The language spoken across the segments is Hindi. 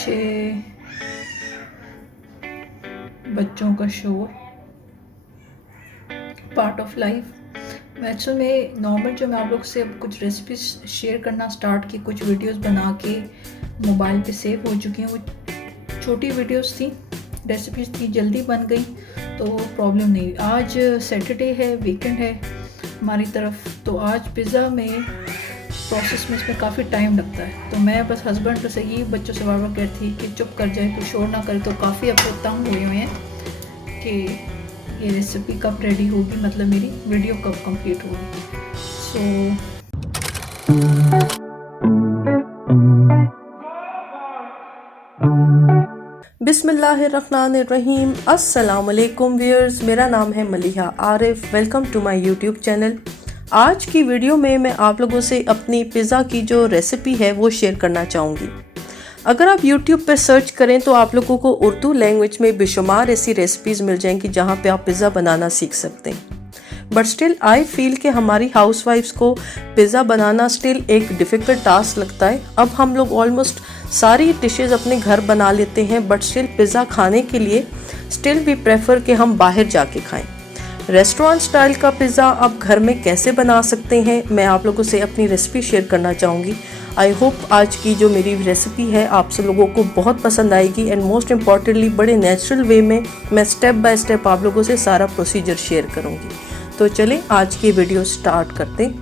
पीछे बच्चों का शोर, पार्ट ऑफ लाइफ। एक्चुअल में नॉर्मल जो मैं आप लोग से अब कुछ रेसिपीज शेयर करना स्टार्ट की, कुछ वीडियोस बना के मोबाइल पे सेव हो चुकी हैं। वो छोटी वीडियोस थी, रेसिपीज थी, जल्दी बन गई तो प्रॉब्लम नहीं। आज सैटरडे है, वीकेंड है हमारी तरफ, तो आज पिज़्ज़ा में प्रोसेस में इसमें काफ़ी टाइम लगता है। तो मैं बस हस्बैंड से यही बच्चों से बार बार कहती थी कि चुप कर जाए, कुछ शोर ना करे। तो काफ़ी अब तो तंग हुए हुए हैं कि ये रेसिपी कब रेडी होगी, मतलब मेरी वीडियो कब कंप्लीट होगी। सो बिस्मिल्लाहिर्रहमानिर्रहीम। अस्सलामुअलैकुम व्यूअर्स, मेरा नाम है Maliha Arif. Welcome to my YouTube channel. आज की वीडियो में मैं आप लोगों से अपनी पिज़्ज़ा की जो रेसिपी है वो शेयर करना चाहूँगी। अगर आप यूट्यूब पर सर्च करें तो आप लोगों को उर्दू लैंग्वेज में बेशुमार ऐसी रेसिपीज़ मिल जाएंगी जहाँ पे आप पिज़्ज़ा बनाना सीख सकते हैं। बट स्टिल आई फील कि हमारी हाउसवाइफ्स को पिज़्ज़ा बनाना स्टिल एक डिफ़िकल्ट टास्क लगता है। अब हम लोग ऑलमोस्ट सारी डिशेज़ अपने घर बना लेते हैं, बट स्टिल पिज़्ज़ा खाने के लिए स्टिल वी प्रेफर कि हम बाहर जाके खाएं। रेस्टोरेंट स्टाइल का पिज़्ज़ा आप घर में कैसे बना सकते हैं, मैं आप लोगों से अपनी रेसिपी शेयर करना चाहूँगी। आई होप आज की जो मेरी रेसिपी है आप सब लोगों को बहुत पसंद आएगी एंड मोस्ट इम्पॉर्टेंटली बड़े नेचुरल वे में मैं स्टेप बाय स्टेप आप लोगों से सारा प्रोसीजर शेयर करूँगी। तो चलें आज की वीडियो स्टार्ट करते हैं।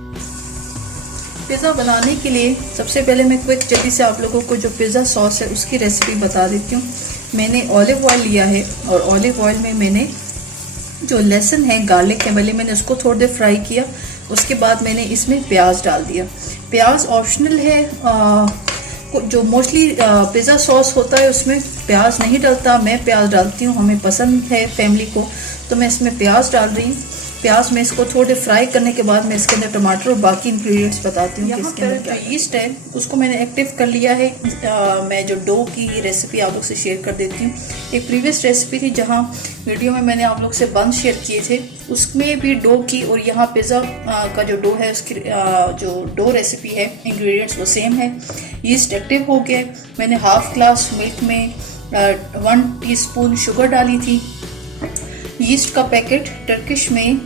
पिज़्ज़ा बनाने के लिए सबसे पहले मैं क्विक जल्दी से आप लोगों को जो पिज़्ज़ा सॉस है उसकी रेसिपी बता देती हूँ। मैंने ऑलिव ऑयल लिया है और ऑलिव ऑयल में मैंने जो लहसुन है, गार्लिक है, पहले मैंने उसको थोड़ी देर फ्राई किया। उसके बाद मैंने इसमें प्याज डाल दिया। प्याज ऑप्शनल है, जो मोस्टली पिज़्ज़ा सॉस होता है उसमें प्याज नहीं डलता, मैं प्याज डालती हूँ, हमें पसंद है फैमिली को, तो मैं इसमें प्याज डाल रही हूँ। प्याज में इसको थोड़े फ्राई करने के बाद मैं इसके अंदर टमाटर और बाकी इंग्रेडिएंट्स बताती हूँ कि इसके अंदर क्या। यीस्ट है उसको मैंने एक्टिव कर लिया है। मैं जो डो की रेसिपी आप लोग से शेयर कर देती हूँ। एक प्रीवियस रेसिपी थी जहाँ वीडियो में मैंने आप लोग से बंद शेयर किए थे, उसमें भी डो की और यहाँ पिज़्ज़ा का जो डो है उसकी जो डो रेसिपी है इंग्रेडिएंट्स वो सेम है। यीस्ट एक्टिव हो गया। मैंने हाफ ग्लास मिल्क में 1 टीस्पून शुगर डाली थी। यीस्ट का पैकेट टर्किश में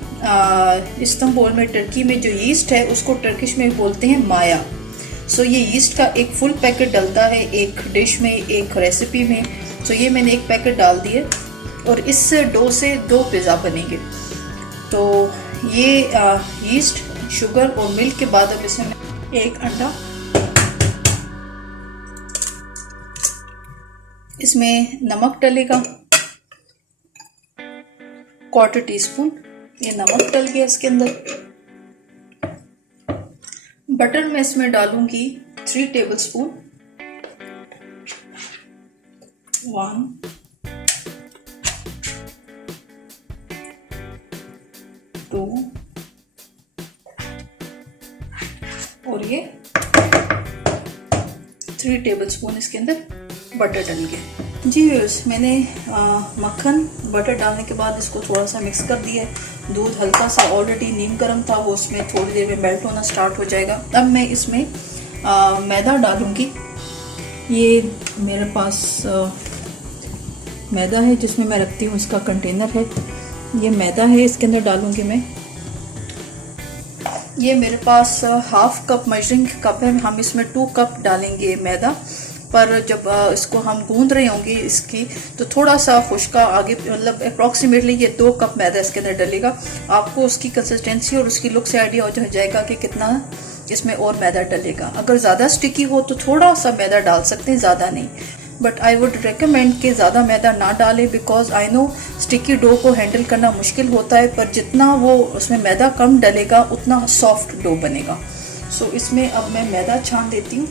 इस्तांबुल में टर्की में जो यीस्ट है उसको टर्किश में बोलते हैं माया। सो ये यीस्ट का एक फुल पैकेट डलता है एक डिश में, एक रेसिपी में। सो ये मैंने एक पैकेट डाल दिए और इस डो से 2 पिज़्ज़ा बनेंगे। तो ये यीस्ट, शुगर और मिल्क के बाद अब इसमें 1 अंडा, इसमें नमक डलेगा 1/4 टीस्पून, ये नमक डल गया इसके अंदर। बटर मैं इसमें डालूंगी 3 टेबलस्पून, 1 2 और ये 3 टेबलस्पून इसके अंदर बटर डल गया। जी व्यूअर्स, मैंने मक्खन बटर डालने के बाद इसको थोड़ा सा मिक्स कर दिया है। दूध हल्का सा ऑलरेडी नीम गर्म था, वो उसमें थोड़ी देर में मेल्ट होना स्टार्ट हो जाएगा। अब मैं इसमें मैदा डालूंगी। ये मेरे पास मैदा है जिसमें मैं रखती हूँ, इसका कंटेनर है, ये मैदा है, इसके अंदर डालूंगी मैं। ये मेरे पास हाफ कप मेजरिंग कप है, हम इसमें 2 कप डालेंगे मैदा। पर जब इसको हम गूंद रहे होंगे इसकी तो थोड़ा सा खुश्का आगे, मतलब अप्रॉक्सीमेटली ये 2 कप मैदा इसके अंदर डलेगा। आपको उसकी कंसिस्टेंसी और उसकी लुक से आइडिया हो जाएगा कि कितना इसमें और मैदा डलेगा। अगर ज़्यादा स्टिकी हो तो थोड़ा सा मैदा डाल सकते हैं, ज़्यादा नहीं। बट आई वुड रिकमेंड कि ज़्यादा मैदा ना डालें, because I know sticky dough को हैंडल करना मुश्किल होता है, पर जितना वो उसमें मैदा कम डलेगा उतना सॉफ्ट डो बनेगा। सो इसमें अब मैं मैदा छान देती हूँ।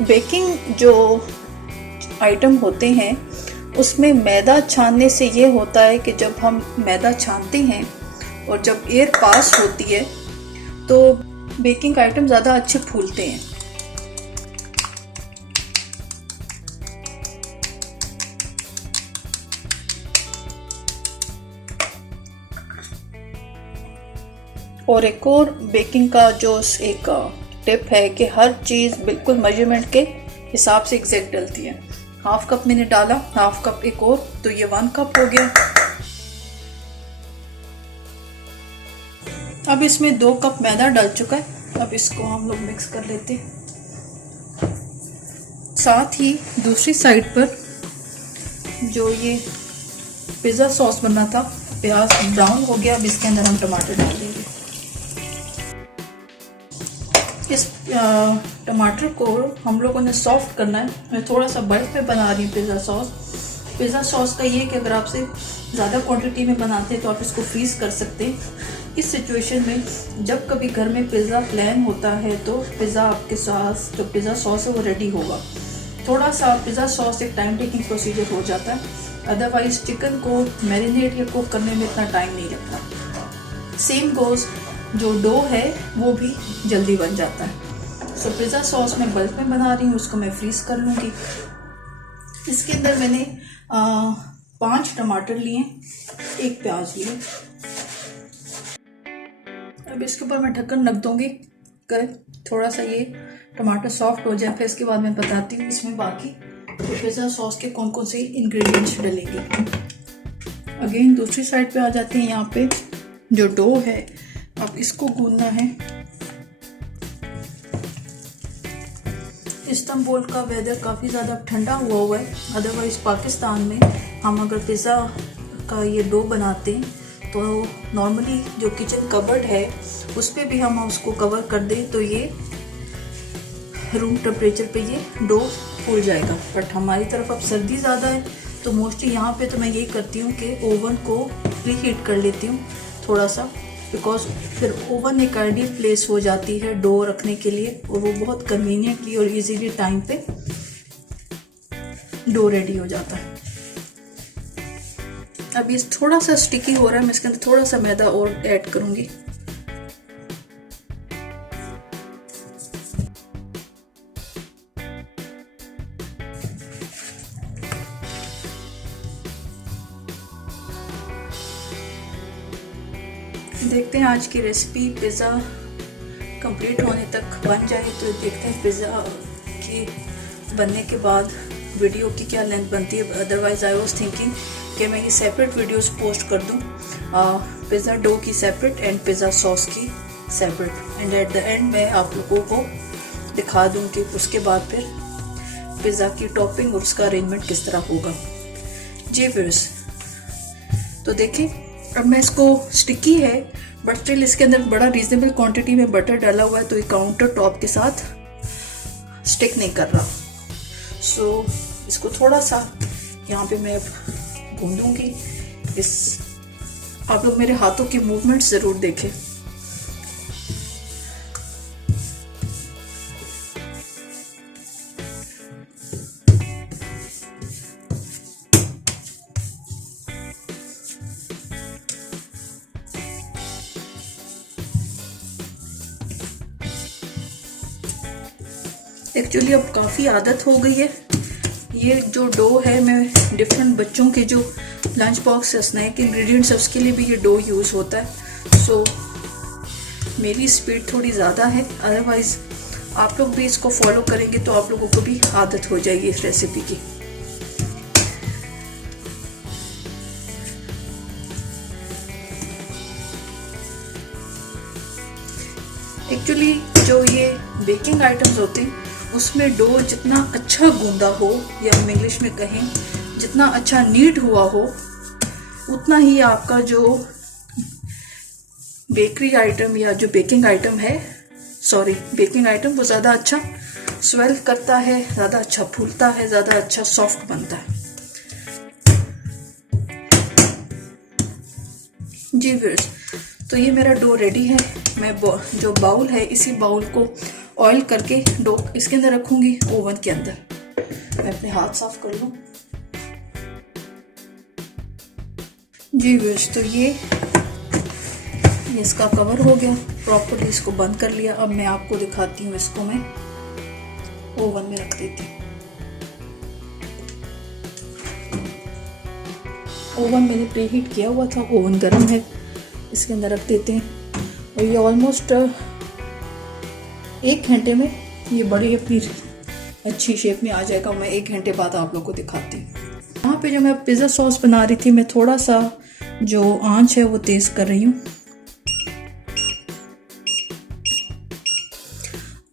बेकिंग जो आइटम होते हैं उसमें मैदा छानने से ये होता है कि जब हम मैदा छानते हैं और जब एयर पास होती है तो बेकिंग आइटम ज़्यादा अच्छे फूलते हैं। और एक और बेकिंग का जो एक टिप है कि हर चीज़ बिल्कुल मेजरमेंट के हिसाब से एग्जैक्ट डलती है। हाफ कप मैंने डाला, हाफ कप एक और, तो ये 1 कप हो गया। अब इसमें 2 कप मैदा डल चुका है। अब इसको हम लोग मिक्स कर लेते हैं। साथ ही दूसरी साइड पर जो ये पिज़्ज़ा सॉस बनना था, प्याज ब्राउन हो गया। अब इसके अंदर हम टमाटर डाल देंगे। इस टमाटर को हम लोगों ने सॉफ्ट करना है। मैं थोड़ा सा बल्क पे बना रही हूँ पिज़्ज़ा सॉस। पिज़्ज़ा सॉस का ये कि अगर आपसे ज़्यादा क्वांटिटी में बनाते हैं तो आप इसको फ्रीज़ कर सकते हैं। इस सिचुएशन में जब कभी घर में पिज़्ज़ा प्लान होता है तो पिज़्ज़ा आपके साथ जो पिज़्ज़ा सॉस है वो रेडी होगा। थोड़ा सा पिज़्ज़ा सॉस एक टाइम टेकिंग प्रोसीजर हो जाता है, अदरवाइज चिकन को मैरिनेट या कुक करने में इतना टाइम नहीं लगता। सेम गोज़ जो डो है वो भी जल्दी बन जाता है। सो पिज़्ज़ा सॉस मैं बल्क में बना रही हूँ, उसको मैं फ्रीज़ कर लूँगी। इसके अंदर मैंने 5 टमाटर लिए, 1 प्याज लिए। अब इसके ऊपर मैं ढक्कन रख दूँगी कर थोड़ा सा ये टमाटर सॉफ्ट हो जाए। फिर इसके बाद मैं बताती हूँ इसमें बाकी पिज़्ज़ा सॉस के कौन कौन से इंग्रेडिएंट्स डलेंगे। अगेन दूसरी साइड पे आ जाते हैं। यहाँ पे जो डो है अब इसको गूंदना है। इस्तांबुल का वेदर काफ़ी ज़्यादा ठंडा हुआ है, अदरवाइज़ पाकिस्तान में हम अगर पिज़्ज़ा का ये डो बनाते हैं तो नॉर्मली जो किचन कवर्ड है उस पर भी हम उसको कवर कर दें तो ये रूम टेम्परेचर पे ये डो फूल जाएगा। बट हमारी तरफ अब सर्दी ज़्यादा है तो मोस्टली यहाँ पे तो मैं यही करती हूँ कि ओवन को प्री हीट कर लेती हूँ थोड़ा सा, बिकॉज फिर ओवन एक आइडियल प्लेस हो जाती है डो रखने के लिए और वो बहुत कन्वीनियंटली और इजीली टाइम पे डो रेडी हो जाता है। अब ये थोड़ा सा स्टिकी हो रहा है, मैं इसके अंदर थोड़ा सा मैदा और ऐड करूँगी। देखते हैं आज की रेसिपी पिज़्ज़ा कंप्लीट होने तक बन जाए तो देखते हैं पिज़्ज़ा के बनने के बाद वीडियो की क्या लेंथ बनती है। अदरवाइज़ आई वाज थिंकिंग कि मैं ये सेपरेट वीडियोस पोस्ट कर दूँ, पिज़्ज़ा डो की सेपरेट एंड पिज़्ज़ा सॉस की separate, and at the end मैं आप लोगों को दिखा दूँ कि उसके बाद फिर पिज़्ज़ा की टॉपिंग और उसका अरेंजमेंट किस तरह होगा। जी व्यूअर्स, तो देखें अब मैं इसको स्टिकी है बट स्टिल इसके अंदर बड़ा रीजनेबल क्वांटिटी में बटर डाला हुआ है तो ये काउंटर टॉप के साथ स्टिक नहीं कर रहा। सो इसको थोड़ा सा यहाँ पे मैं गूंदूंगी। इस आप लोग मेरे हाथों की मूवमेंट ज़रूर देखें। एक्चुअली अब काफ़ी आदत हो गई है। ये जो डो है मैं डिफरेंट बच्चों के जो लंच बॉक्स स्नैक इंग्रेडिएंट्स है उसके लिए भी ये डो यूज़ होता है। सो मेरी स्पीड थोड़ी ज़्यादा है, अदरवाइज़ आप लोग भी इसको फॉलो करेंगे तो आप लोगों को भी आदत हो जाएगी इस रेसिपी की। एक्चुअली जो ये बेकिंग आइटम्स होते हैं उसमें डो जितना अच्छा गूंदा हो या हम इंग्लिश में कहें जितना अच्छा नीड हुआ हो उतना ही आपका जो बेकरी आइटम या जो बेकिंग आइटम है बेकिंग आइटम वो ज़्यादा अच्छा स्वेल करता है, ज़्यादा अच्छा फूलता है, ज़्यादा अच्छा सॉफ्ट बनता है। जी व्यूअर्स, तो ये मेरा डो रेडी है। मैं जो बाउल है इसी बाउल को ऑयल करके डो इसके अंदर रखूंगी ओवन के अंदर। मैं अपने हाथ साफ कर लूँ। जी व्यूअर्स, तो ये इसका कवर हो गया, प्रॉपर्ली इसको बंद कर लिया। अब मैं आपको दिखाती हूँ, इसको मैं ओवन में रख देती हूँ। ओवन मैंने प्री हीट किया हुआ था, ओवन गर्म है, इसके अंदर रख देते हैं। और ये ऑलमोस्ट 1 घंटे में ये बड़ी अपनी अच्छी शेप में आ जाएगा। मैं 1 घंटे बाद आप लोगों को दिखाती हूँ। यहाँ पे जो मैं पिज़्ज़ा सॉस बना रही थी, मैं थोड़ा सा जो आंच है वो तेज़ कर रही हूँ।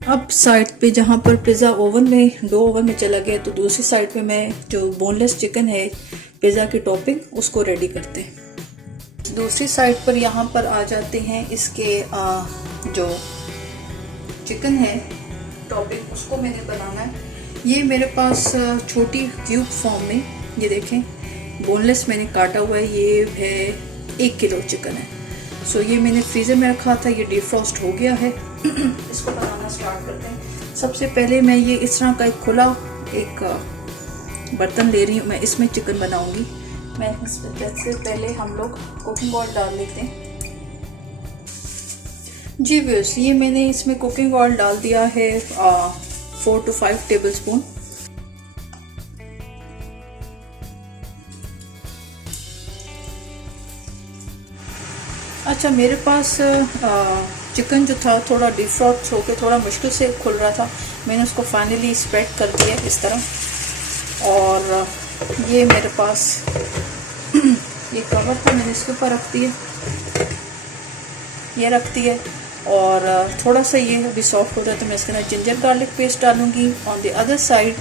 अब साइड पे जहाँ पर पिज़्ज़ा ओवन में चला गया, तो दूसरी साइड पे मैं जो बोनलेस चिकन है पिज़्ज़ा की टॉपिंग उसको रेडी करते हैं। दूसरी साइड पर यहाँ पर आ जाते हैं इसके जो चिकन है टॉपिंग, उसको मैंने बनाना है। ये मेरे पास छोटी क्यूब फॉर्म में, ये देखें बोनलेस मैंने काटा हुआ है। ये है 1 किलो चिकन है। सो ये मैंने फ्रीज़र में रखा था, ये डिफ्रॉस्ट हो गया है। इसको बनाना स्टार्ट करते हैं। सबसे पहले मैं ये इस तरह का एक खुला एक बर्तन ले रही हूँ, मैं इसमें चिकन बनाऊंगी। मैं इससे पहले हम लोग कुकिंग ऑयल डाल लेते हैं। जी व्यूअर्स, ये मैंने इसमें कुकिंग ऑयल डाल दिया है 4 to 5 टेबल स्पून। अच्छा, मेरे पास चिकन जो था थोड़ा डिफ्रॉस्ट होकर थोड़ा मुश्किल से खुल रहा था। मैंने उसको फाइनली स्प्रेड कर दिया इस तरह। और ये मेरे पास ये कवर था, मैंने इसके ऊपर रख दिया, ये रख दिया। और थोड़ा सा ये अभी सॉफ्ट हो रहा है तो मैं इसके अंदर जिंजर गार्लिक पेस्ट डालूंगी। ऑन द अदर साइड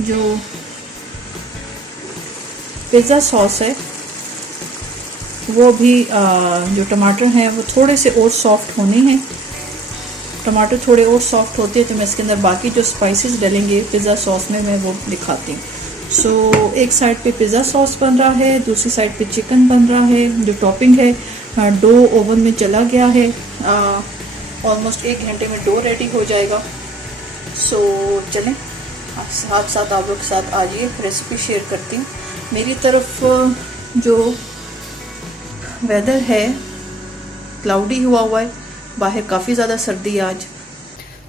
जो पिज़्ज़ा सॉस है वो भी जो टमाटर हैं वो थोड़े से और सॉफ्ट होने हैं। टमाटर थोड़े और सॉफ्ट होते हैं तो मैं इसके अंदर बाकी जो स्पाइसेस डालेंगे पिज़्ज़ा सॉस में मैं वो दिखाती हूँ। सो एक साइड पे पिज़्ज़ा सॉस बन रहा है, दूसरी साइड पे चिकन बन रहा है। जो टॉपिंग है डो ओवन में चला गया है। ऑलमोस्ट 1 घंटे में डो रेडी हो जाएगा। सो चलें साथ साथ आप लोग के साथ आज ये रेसिपी शेयर करती हूँ। मेरी तरफ जो वेदर है क्लाउडी हुआ है, बाहर काफ़ी ज़्यादा सर्दी है आज।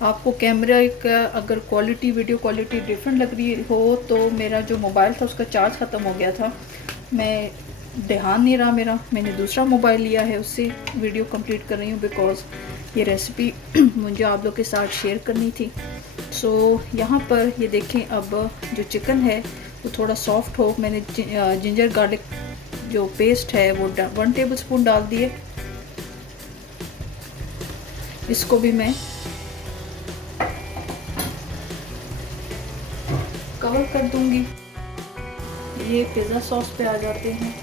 आपको कैमरा का अगर क्वालिटी वीडियो क्वालिटी डिफरेंट लग रही हो तो मेरा जो मोबाइल था उसका चार्ज ख़त्म हो गया था। मैं ध्यान नहीं रहा मेरा, मैंने दूसरा मोबाइल लिया है, उससे वीडियो कंप्लीट कर रही हूँ बिकॉज़ ये रेसिपी मुझे आप लोग के साथ शेयर करनी थी। सो यहाँ पर ये देखें, अब जो चिकन है वो थोड़ा सॉफ्ट हो। मैंने जिंजर गार्लिक जो पेस्ट है वो 1 टेबल स्पून डाल दिए। इसको भी मैं कवर कर दूंगी। ये पिज़्ज़ा सॉस पे आ जाते हैं।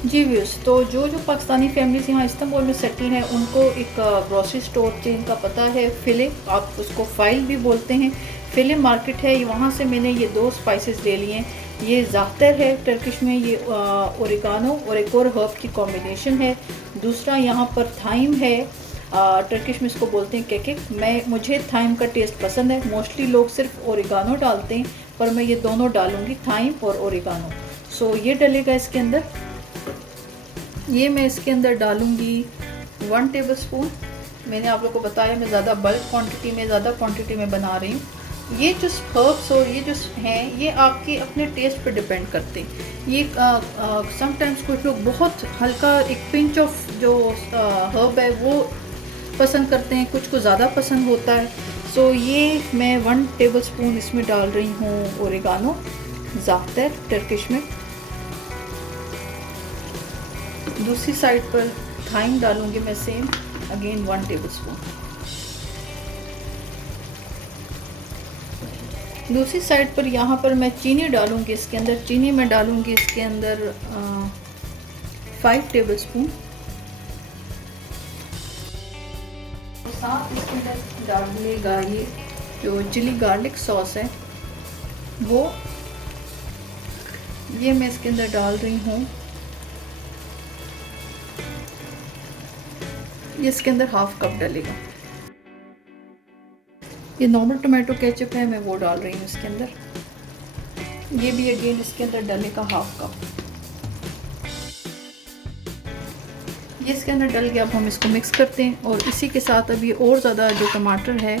जी व्यूअर्स, तो जो पाकिस्तानी फैमिलीज यहाँ इस्तांबुल में सेटल हैं उनको एक ग्रोसरी स्टोर चेन का पता है, फिले, आप उसको फाइल भी बोलते हैं। फिले मार्केट है, वहाँ से मैंने ये 2 स्पाइसेस ले लिए हैं। ये ज़ातर है टर्किश में, ये ओरिगानो और एक और हर्ब की कॉम्बिनेशन है। दूसरा यहाँ पर थाइम है, टर्किश में इसको बोलते हैं केकेक। मुझे थाइम का टेस्ट पसंद है। मोस्टली लोग सिर्फ ओरिगानो डालते हैं पर मैं ये दोनों डालूँगी, थाइम और ओरिगानो। सो ये डलेगा इसके अंदर। ये मैं इसके अंदर डालूँगी 1 टेबल स्पून। मैंने आप लोग को बताया मैं ज़्यादा बल्क क्वांटिटी में, ज़्यादा क्वांटिटी में बना रही हूँ। ये जो हर्ब्स और ये जो हैं ये आपके अपने टेस्ट पे डिपेंड करते हैं। ये समटाइम्स कुछ लोग बहुत हल्का एक पिंच ऑफ जो हर्ब है वो पसंद करते हैं, कुछ को ज़्यादा पसंद होता है। सो ये मैं 1 टेबल स्पून इसमें डाल रही हूँ ओरिगानो, ज़ातर टर्किश में। दूसरी साइड पर थाइम डालूँगी मैं सेम, अगेन 1 टेबल स्पून। दूसरी साइड पर यहाँ पर मैं चीनी डालूँगी इसके अंदर। चीनी मैं डालूँगी इसके अंदर 5 टेबल स्पून। साथ इसके अंदर डालिएगा ये जो चिली गार्लिक सॉस है वो, ये मैं इसके अंदर डाल रही हूँ। ये इसके अंदर 1/2 कप डलेगा। ये नॉर्मल टोमेटो केचप है, मैं वो डाल रही हूँ इसके अंदर। ये भी अगेन इसके अंदर डलेगा 1/2 कप। ये इसके अंदर डल गया। अब हम इसको मिक्स करते हैं और इसी के साथ अब ये और ज़्यादा जो टमाटर है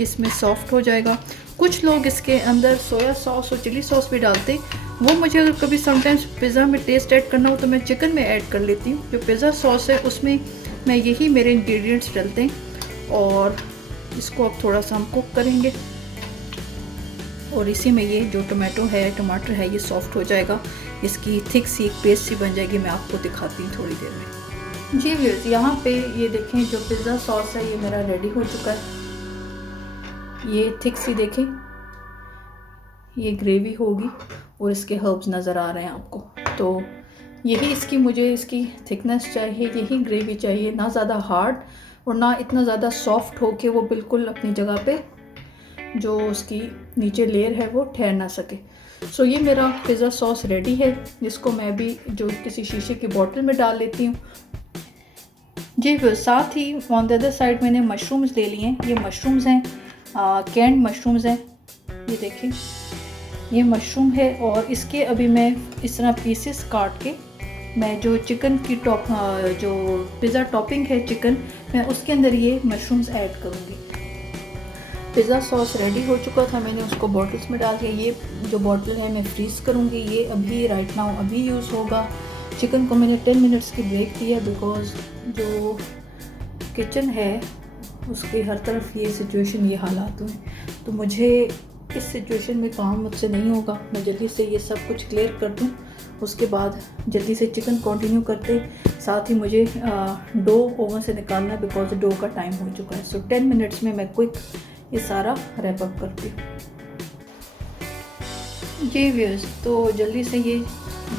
इसमें सॉफ्ट हो जाएगा। कुछ लोग इसके अंदर सोया सॉस और चिली सॉस भी डालते हैं। वो मुझे अगर कभी समटाइम्स पिज़्ज़ा में टेस्ट ऐड करना हो तो मैं चिकन में ऐड कर लेती हूँ। जो पिज़्ज़ा सॉस है उसमें मैं यही मेरे इंग्रेडिएंट्स डलते हैं। और इसको अब थोड़ा सा हम कुक करेंगे और इसी में ये जो टमाटर है ये सॉफ्ट हो जाएगा, इसकी थिक सी एक पेस्ट सी बन जाएगी। मैं आपको दिखाती हूँ थोड़ी देर में। जी व्यूअर्स, यहाँ पे ये देखें जो पिज़्ज़ा सॉस है ये मेरा रेडी हो चुका है। ये थिक सी देखें, ये ग्रेवी होगी और इसके हर्ब्स नज़र आ रहे हैं आपको। तो यही मुझे इसकी थिकनेस चाहिए, यही ग्रेवी चाहिए, ना ज़्यादा हार्ड और ना इतना ज़्यादा सॉफ्ट हो कि वो बिल्कुल अपनी जगह पे जो उसकी नीचे लेयर है वो ठहर ना सके। सो ये मेरा पिज़्ज़ा सॉस रेडी है, जिसको मैं भी जो किसी शीशे की बोतल में डाल लेती हूँ। जी फिर साथ ही ऑन द अदर साइड मैंने मशरूम्स ले लिए हैं। ये मशरूम्स हैं, कैंड मशरूम्स हैं, ये देखिए ये मशरूम है। और इसके अभी मैं इस तरह पीसेस काट के मैं जो चिकन की जो पिज़्ज़ा टॉपिंग है चिकन, मैं उसके अंदर ये मशरूम्स ऐड करूँगी। पिज़्ज़ा सॉस रेडी हो चुका था, मैंने उसको बॉटल्स में डाल दिया। ये जो बॉटल है मैं फ्रीज़ करूँगी, ये अभी राइट नाउ अभी यूज़ होगा। चिकन को मैंने 10 मिनट्स की ब्रेक दिया बिकॉज़ जो किचन है उसकी हर तरफ ये सिचुएशन, ये हालात हुए, तो मुझे इस सिचुएशन में काम मुझसे नहीं होगा। मैं जल्दी से ये सब कुछ क्लियर कर दूँ, उसके बाद जल्दी से चिकन कंटिन्यू करते। साथ ही मुझे डो ओवन से निकालना बिकॉज डो का टाइम हो चुका है। सो 10 मिनट्स में मैं क्विक ये सारा रैप अप करती हूँ। जी व्यूअर्स, तो जल्दी से ये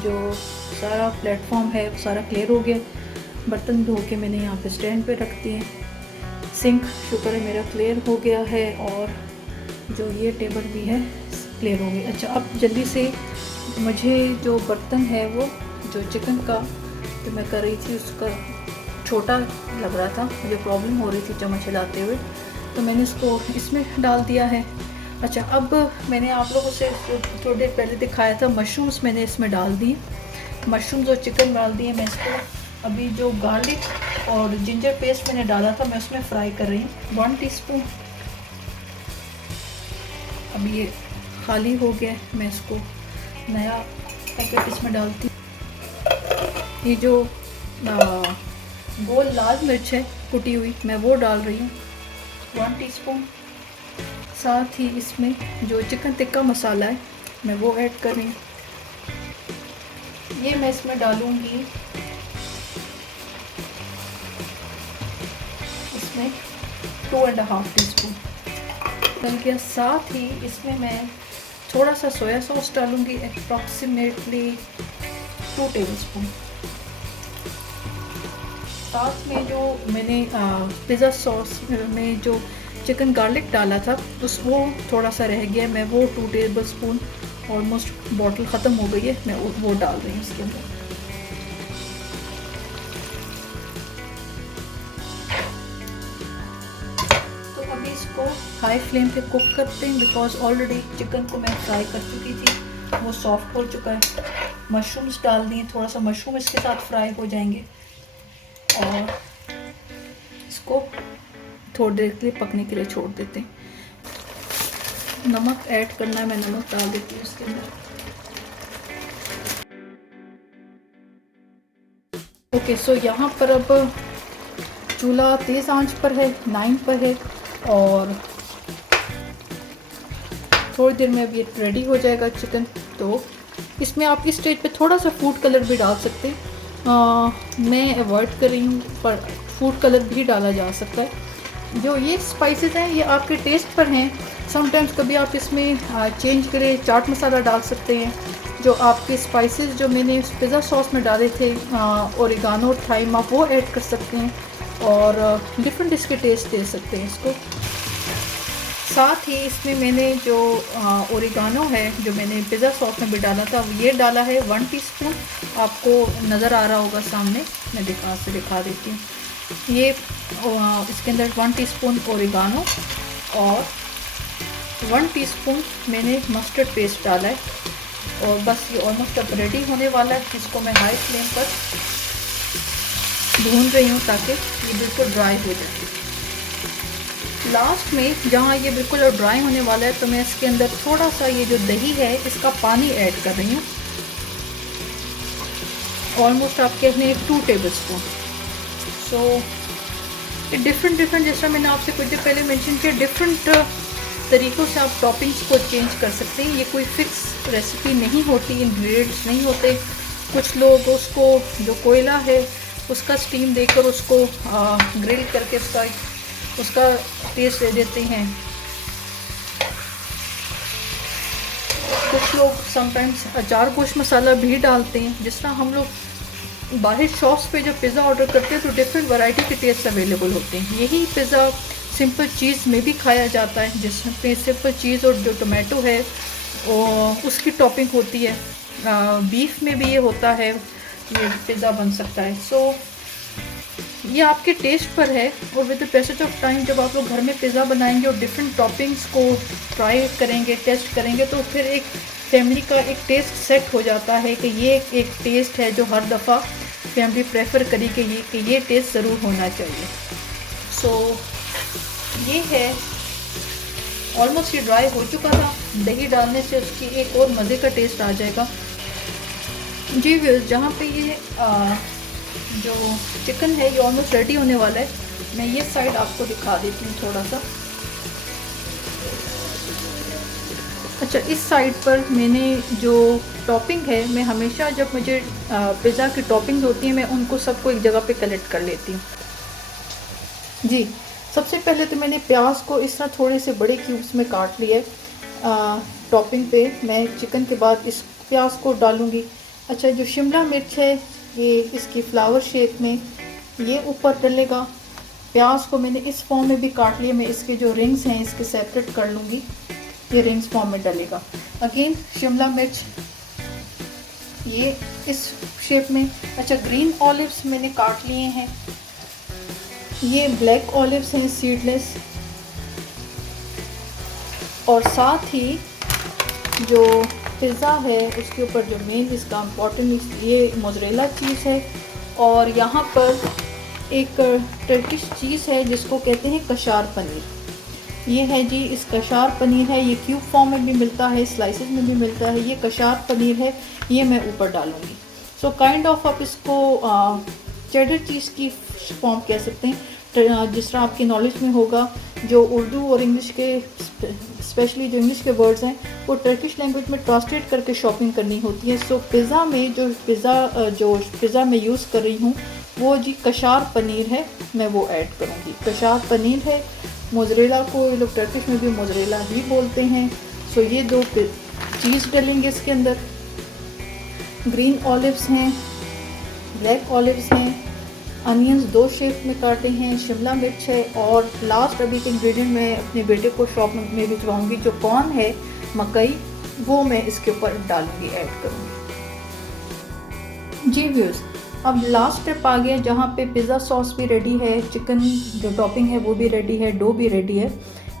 जो सारा प्लेटफॉर्म है वो सारा क्लियर हो गया। बर्तन धो के मैंने यहाँ पे स्टैंड पे रख दिए। सिंक शुक्र है मेरा क्लियर हो गया है और जो ये टेबल भी है क्लियर हो गया। अच्छा, अब जल्दी से मुझे जो बर्तन है वो जो चिकन का जो मैं कर रही थी उसका छोटा लग रहा था, मुझे प्रॉब्लम हो रही थी चम्मच हिलाते हुए, तो मैंने इसको इसमें डाल दिया है। अच्छा, अब मैंने आप लोगों से थोड़ी देर पहले दिखाया था मशरूम्स मैंने इसमें डाल दिए, मशरूम्स और चिकन डाल दिए। मैं इसको अभी जो गार्लिक और जिंजर पेस्ट मैंने डाला था मैं उसमें फ्राई कर रही हूँ। 1 टीस्पून अब ये खाली हो गया, मैं इसको नया पैकेट इसमें डालती हूँ। ये जो गोल लाल मिर्च है कुटी हुई मैं वो डाल रही हूँ 1 टीस्पून। साथ ही इसमें जो चिकन टिक्का मसाला है मैं वो ऐड कर रही हूँ। ये मैं इसमें डालूँगी इसमें 2.5 टीस्पून डल गया। साथ ही इसमें मैं थोड़ा सा सोया सॉस डालूँगी, अप्रॉक्सीमेटली 2 टेबलस्पून। साथ में जो मैंने पिज़्ज़ा सॉस में जो चिकन गार्लिक डाला था वो थोड़ा सा रह गया, मैं वो 2 टेबलस्पून, ऑलमोस्ट बॉटल ख़त्म हो गई है, मैं वो डाल रही हूँ इसके अंदर। तो अभी इसको हाई फ्लेम पे कुक करते हैं बिकॉज ऑलरेडी चिकन को मैं फ्राई कर चुकी थी, वो सॉफ्ट हो चुका है। मशरूम्स डाल दिए, थोड़ा सा मशरूम इसके साथ फ्राई हो जाएंगे और इसको थोड़ी देर के लिए पकने के लिए छोड़ देते हैं। नमक ऐड करना है, मैं नमक डाल देती हूँ इसके अंदर। ओके, सो यहाँ पर अब चूल्हा तेज़ आंच पर है, 9 पर है और थोड़ी देर में अब ये रेडी हो जाएगा चिकन। तो इसमें आप इस स्टेज पे थोड़ा सा फूड कलर भी डाल सकते हैं, मैं अवॉइड कर रही हूँ, पर फूड कलर भी डाला जा सकता है। जो ये स्पाइसेस हैं ये आपके टेस्ट पर हैं, समटाइम्स कभी आप इसमें चेंज करें, चाट मसाला डाल सकते हैं। जो आपके स्पाइसेस जो मैंने पिज़्ज़ा सॉस में डाले थे ओरिगानो और थाइम, आप वो ऐड कर सकते हैं और डिफरेंट इसके टेस्ट दे सकते हैं इसको। साथ ही इसमें मैंने जो ओरिगानो है जो मैंने पिज़्ज़ा सॉस में भी डाला था ये डाला है 1 टीस्पून, आपको नज़र आ रहा होगा सामने, मैं दिखा देती हूँ। ये इसके अंदर 1 टीस्पून ओरिगानो और 1 टीस्पून मैंने मस्टर्ड पेस्ट डाला है और बस ये ऑलमोस्ट अब रेडी होने वाला है। इसको मैं हाई फ्लेम पर भून रही हूँ ताकि ये बिल्कुल ड्राई हो जाए। लास्ट में जहाँ ये बिल्कुल ड्राई होने वाला है तो मैं इसके अंदर थोड़ा सा ये जो दही है इसका पानी ऐड कर रही हूँ, ऑलमोस्ट आप कहते हैं 2 टेबलस्पून। सो ये डिफरेंट जैसा मैंने आपसे कुछ देर पहले मेंशन किया, डिफरेंट तरीक़ों से आप टॉपिंग्स को चेंज कर सकते हैं। ये कोई फिक्स रेसिपी नहीं होती, इंग्रेडिएंट्स नहीं होते। कुछ लोग उसको जो कोयला है उसका स्टीम देकर उसको ग्रिल करके उसका टेस्ट दे देते हैं। कुछ लोग समटाइम्स अचार गोश्त मसाला भी डालते हैं। जिस तरह हम लोग बाहर शॉप्स पे जो पिज़्ज़ा ऑर्डर करते हैं तो डिफरेंट वैरायटी के टेस्ट अवेलेबल होते हैं। यही पिज़्ज़ा सिंपल चीज़ में भी खाया जाता है, जिसमें सिंपल चीज़ और जो टोमेटो है उसकी टॉपिंग होती है। बीफ में भी ये होता है, ये पिज़्ज़ा बन सकता है। सो ये आपके टेस्ट पर है। और with the passage of time जब आप लोग घर में पिज़्ज़ा बनाएंगे और डिफरेंट टॉपिंग्स को ट्राई करेंगे, टेस्ट करेंगे, तो फिर एक फैमिली का एक टेस्ट सेट हो जाता है कि ये एक टेस्ट है जो हर दफ़ा फैमिली प्रेफर करेगी कि ये टेस्ट ज़रूर होना चाहिए। सो ये है, ऑलमोस्ट ये ड्राई हो चुका था। दही डालने से उसकी एक और मज़े का टेस्ट आ जाएगा। जी जहाँ पे ये जो चिकन है ये ऑलमोस्ट रेडी होने वाला है। मैं ये साइड आपको दिखा देती हूँ थोड़ा सा। अच्छा, इस साइड पर मैंने जो टॉपिंग है, मैं हमेशा जब मुझे पिज़्ज़ा की टॉपिंग्स होती हैं मैं उनको सबको एक जगह पे कलेक्ट कर लेती हूँ। जी, सबसे पहले तो मैंने प्याज को इस तरह थोड़े से बड़े क्यूब्स में काट लिया है। टॉपिंग पे मैं चिकन के बाद इस प्याज को डालूँगी। अच्छा, जो शिमला मिर्च है ये इसकी फ्लावर शेप में ये ऊपर डलेगा। प्याज को मैंने इस फॉर्म में भी काट लिया। मैं इसके जो रिंग्स हैं इसके सेपरेट कर लूँगी, ये रिंग्स फॉर्म में डलेगा। अगेन शिमला मिर्च ये इस शेप में। अच्छा, ग्रीन ऑलिव्स मैंने काट लिए हैं। ये ब्लैक ऑलिव्स हैं सीडलेस। और साथ ही जो पिज़्ज़ा है उसके ऊपर जो मेन इसका इम्पॉर्टेंट ये मोज़रेला चीज़ है। और यहाँ पर एक टर्किश चीज़ है जिसको कहते हैं कशार पनीर। ये है जी, इस कशार पनीर है। ये क्यूब फॉर्म में भी मिलता है, स्लाइसेस में भी मिलता है। ये कशार पनीर है, ये मैं ऊपर डालूँगी। सो काइंड ऑफ आप इसको चेडर चीज़ की फॉर्म कह सकते हैं। जिस तरह आपकी नॉलेज में होगा, जो उर्दू और इंग्लिश के स्पेशली जो इंग्लिश के वर्ड्स हैं वो टर्किश लैंग्वेज में ट्रांसलेट करके शॉपिंग करनी होती है। सो पिज़्ज़ा में जो पिज़्ज़ा मैं यूज़ कर रही हूँ वो जी कशार पनीर है, मैं वो ऐड करूँगी। कशार पनीर है। मोज़रेला को ये लोग टर्किश में भी मोज़रेला ही बोलते हैं। सो ये दो चीज़ डलेंगे इसके अंदर। ग्रीन ऑलिव्स हैं, ब्लैक ऑलिव्स हैं, अनियंस 2 शेप में काटे हैं, शिमला मिर्च है। और लास्ट अभी के इंग्रेडिएंट मैं अपने बेटे को शॉप में भिजवाऊँगी, जो कॉर्न है मकई, वो मैं इसके ऊपर डालूँगी, ऐड करूँगी। जी व्यूअर्स, अब लास्ट स्टेप आ गया जहाँ पे पिज़्ज़ा सॉस भी रेडी है, चिकन जो टॉपिंग है वो भी रेडी है, डो भी रेडी है।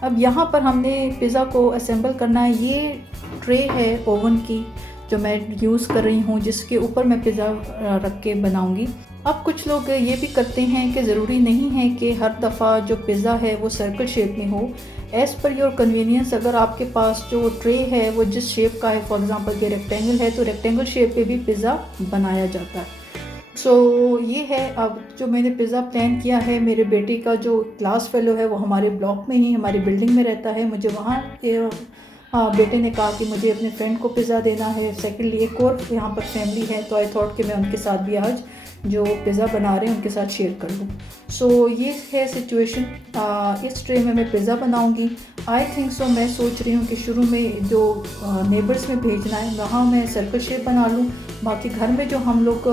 अब यहाँ पर हमने पिज़्ज़ा को असेंबल करना है। ये ट्रे है ओवन की जो मैं यूज़ कर रही हूँ, जिसके ऊपर मैं पिज़्ज़ा रख के बनाऊँगी। अब कुछ लोग ये भी करते हैं कि ज़रूरी नहीं है कि हर दफ़ा जो पिज़्ज़ा है वो सर्कल शेप में हो। एज़ पर योर कन्वीनियंस, अगर आपके पास जो ट्रे है वो जिस शेप का है, फॉर एग्ज़ाम्पल कि रेक्टेंगल है, तो रेक्टेंगल शेप पे भी पिज़्ज़ा बनाया जाता है। सो ये है। अब जो मैंने पिज़्ज़ा प्लान किया है, मेरे बेटे का जो क्लास फेलो है वो हमारे ब्लॉक में ही हमारी बिल्डिंग में रहता है। मुझे वहाँ बेटे ने कहा कि मुझे अपने फ्रेंड को पिज़्ज़ा देना है। सेकेंडली एक और यहाँ पर फैमिली है, तो आई थॉट कि मैं उनके साथ भी आज जो पिज़्ज़ा बना रहे हैं उनके साथ शेयर कर लूँ। सो ये है सिचुएशन। इस ट्रे में मैं पिज़्ज़ा बनाऊँगी। आई थिंक सो मैं सोच रही हूँ कि शुरू में जो नेबर्स में भेजना है वहाँ मैं सर्कल शेप बना लूँ। बाकी घर में जो हम लोग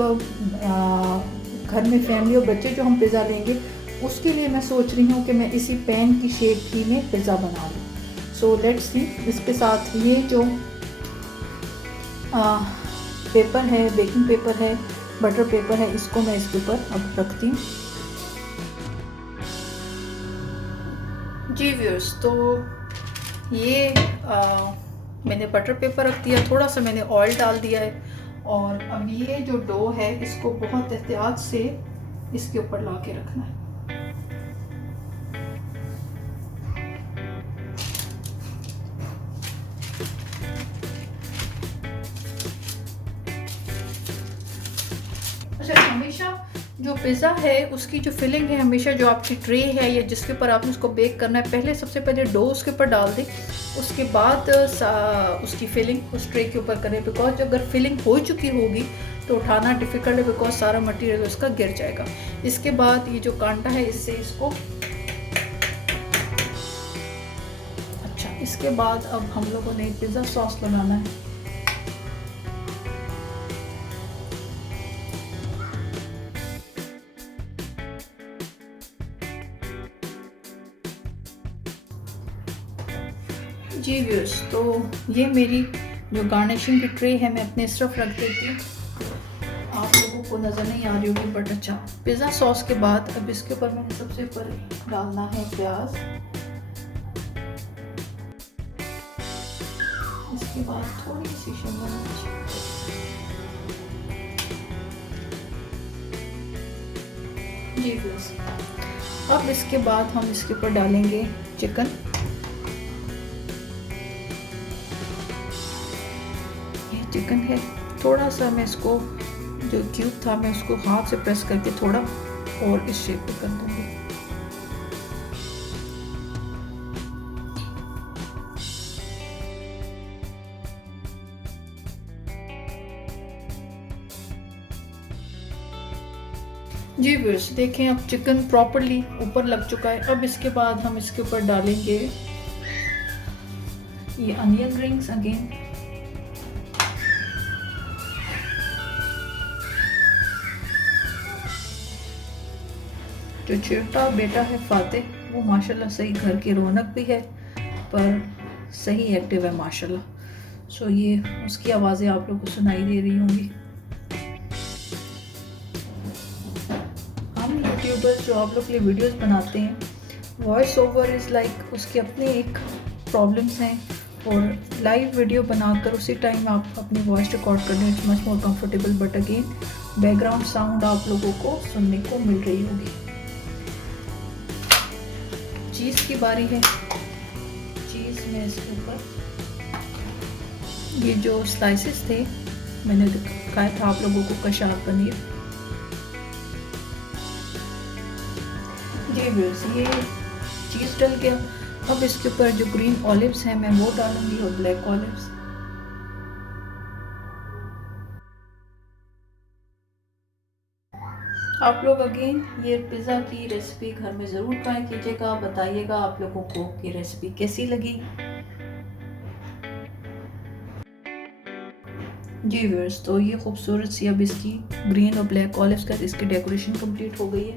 घर में फैमिली और बच्चे जो हम पिज़्ज़ा लेंगे उसके लिए मैं सोच रही हूँ कि मैं इसी पैन की शेप ही में पिज़्ज़ा बना लूँ। So let's see. इसके साथ ये जो पेपर है, बेकिंग पेपर है, बटर पेपर है, इसको मैं इसके ऊपर अब रखती हूँ। जी व्यूअर्स, तो ये मैंने बटर पेपर रख दिया, थोड़ा सा मैंने ऑयल डाल दिया है। और अब ये जो डो है इसको बहुत एहतियात से इसके ऊपर ला के रखना है। अच्छा, हमेशा जो पिज़्ज़ा है उसकी जो फिलिंग है, हमेशा जो आपकी ट्रे है या जिसके ऊपर आपने उसको बेक करना है, पहले सबसे पहले डो उसके ऊपर डाल दें, उसके बाद उसकी फिलिंग उस ट्रे के ऊपर करें। बिकॉज अगर फिलिंग हो चुकी होगी तो उठाना डिफ़िकल्ट है, बिकॉज सारा मटेरियल उसका गिर जाएगा। इसके बाद ये जो कांटा है इससे इसको, अच्छा, इसके बाद अब हम लोगों ने पिज़्ज़ा सॉस लगाना है। जी व्यूअर्स, तो ये मेरी जो गार्निशिंग की ट्रे है मैं अपने इस तरफ रख देती हूँ। आप लोगों को नज़र नहीं आ रही होगी बट अच्छा। पिज़्ज़ा सॉस के बाद अब इसके ऊपर मैंने सबसे ऊपर डालना है प्याज, इसके बाद थोड़ी सी शिमला मिर्च, जी व्यूअर्स। अब इसके बाद हम इसके ऊपर डालेंगे चिकन। चिकन है, थोड़ा सा मैं इसको जो क्यूब था मैं उसको हाथ से प्रेस करके थोड़ा और इस शेप पे कर दूंगी। जी व्यूअर्स, देखें अब चिकन प्रॉपर्ली ऊपर लग चुका है। अब इसके बाद हम इसके ऊपर डालेंगे ये अनियन रिंग्स अगेन, जो छोटा बेटा है फातिह, वो माशाल्लाह सही घर की रौनक भी है पर सही एक्टिव है माशाल्लाह। सो ये उसकी आवाज़ें आप लोगों को सुनाई दे रही होंगी। हम यूट्यूबर्स जो आप लोग के लिए वीडियोस बनाते हैं, वॉइस ओवर इज़ लाइक उसके अपने एक प्रॉब्लम्स हैं, और लाइव वीडियो बनाकर उसी टाइम आप अपनी वॉइस रिकॉर्ड करने it's much more comfortable, but again background sound आप लोगों को सुनने को मिल रही होगी। चीज़ की बारी है। चीज़ में इसके ऊपर ये जो स्लाइसेस थे मैंने दिखाया था आप लोगों को, कशार पनीर। जी व्यूअर्स, ये चीज़ डल गया। अब इसके ऊपर जो ग्रीन ऑलिव्स हैं मैं वो डालूंगी और ब्लैक ऑलिव्स। आप लोग अगेन ये पिज़्ज़ा की रेसिपी घर में ज़रूर ट्राई कीजिएगा, बताइएगा आप लोगों को कि रेसिपी कैसी लगी। जी व्यूअर्स, तो ये खूबसूरत सी अब इसकी ग्रीन और ब्लैक ऑलिव्स का इसकी डेकोरेशन कंप्लीट हो गई है।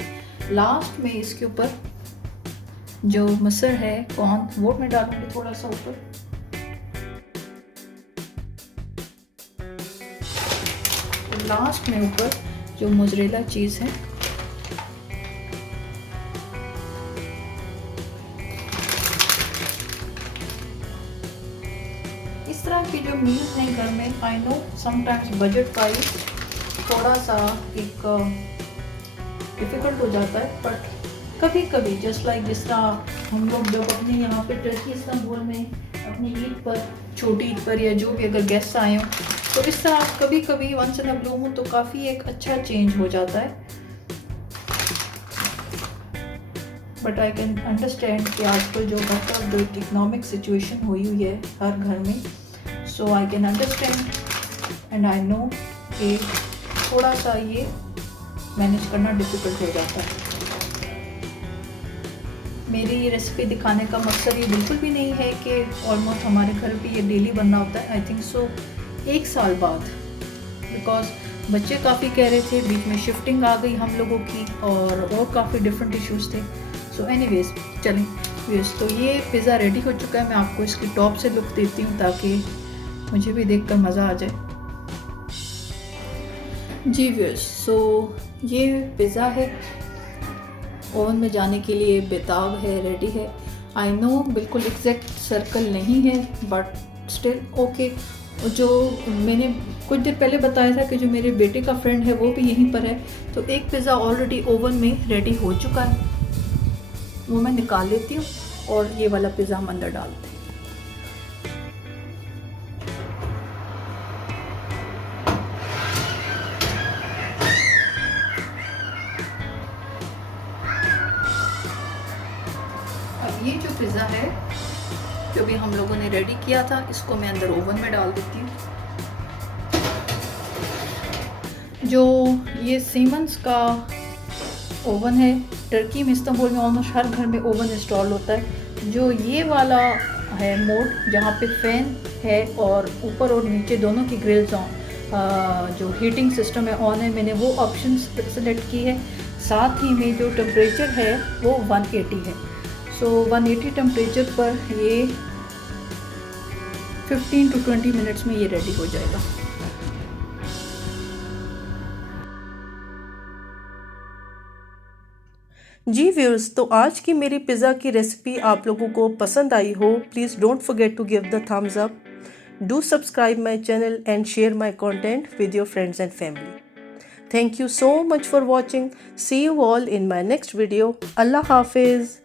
लास्ट में इसके ऊपर जो मसर है कॉर्न, वो मैं डालूंगी थोड़ा सा ऊपर। लास्ट में ऊपर जो मोज़रेला चीज़ है, इस तरह की जो मील्स हैं घर में, I know sometimes budget wise थोड़ा सा एक डिफ़िकल्ट हो जाता है, बट कभी कभी जस्ट लाइक जिस तरह हम लोग जब अपने यहाँ पे टर्की इस्तांबुल में अपनी ईद पर, छोटी ईद पर या जो भी अगर गेस्ट आए हों, तो इस तरह कभी कभी once in a blue moon तो काफ़ी एक अच्छा चेंज हो जाता है। बट आई कैन अंडरस्टैंड कि आजकल जो मतलब जो इकोनॉमिक सिचुएशन हुई है हर घर में, so I can understand and I know कि थोड़ा सा ये मैनेज करना डिफ़िकल्ट हो जाता है। मेरी ये रेसिपी दिखाने का मकसद ये बिल्कुल भी नहीं है कि ऑलमोस्ट हमारे घर पे ये डेली बनना होता है। आई थिंक सो 1 साल बाद, बिकॉज बच्चे काफ़ी कह रहे थे, बीच में शिफ्टिंग आ गई हम लोगों की और काफ़ी डिफरेंट इश्यूज़ थे। सो एनीवेज चलें व्यूअर्स, तो ये पिज़्ज़ा रेडी हो चुका है। मैं आपको इसकी टॉप से लुक देती हूँ ताकि मुझे भी देखकर मज़ा आ जाए। जी व्यूअर्स, सो ये पिज़्ज़ा है, ओवन में जाने के लिए बेताब है, रेडी है। आई नो बिल्कुल एग्जैक्ट सर्कल नहीं है बट स्टिल ओके। जो मैंने कुछ देर पहले बताया था कि जो मेरे बेटे का फ्रेंड है वो भी यहीं पर है, तो एक पिज़्ज़ा ऑलरेडी ओवन में रेडी हो चुका है, वो मैं निकाल लेती हूँ और ये वाला पिज़्ज़ा हम अंदर डालते हैं। पिज़्ज़ा है जो भी हम लोगों ने रेडी किया था, इसको मैं अंदर ओवन में डाल देती हूँ। जो ये सीमेंस का ओवन है, टर्की में, इस्तांबुल में ऑलमोस्ट हर घर में ओवन इंस्टॉल होता है। जो ये वाला है मोड जहाँ पे फ़ैन है और ऊपर और नीचे दोनों की ग्रिल्स जो हीटिंग सिस्टम है ऑन है, मैंने वो ऑप्शन सेलेक्ट की है। साथ ही में जो टेम्परेचर है वो 180 है। सो 180 टेम्परेचर पर ये 15 to 20 मिनट्स में ये रेडी हो जाएगा। जी व्यूअर्स, तो आज की मेरी पिज़्ज़ा की रेसिपी आप लोगों को पसंद आई हो, please don't forget to give the thumbs up, do subscribe my channel and share my content with your friends and family. Thank you so much for watching. See you all in my next video. Allah Hafiz.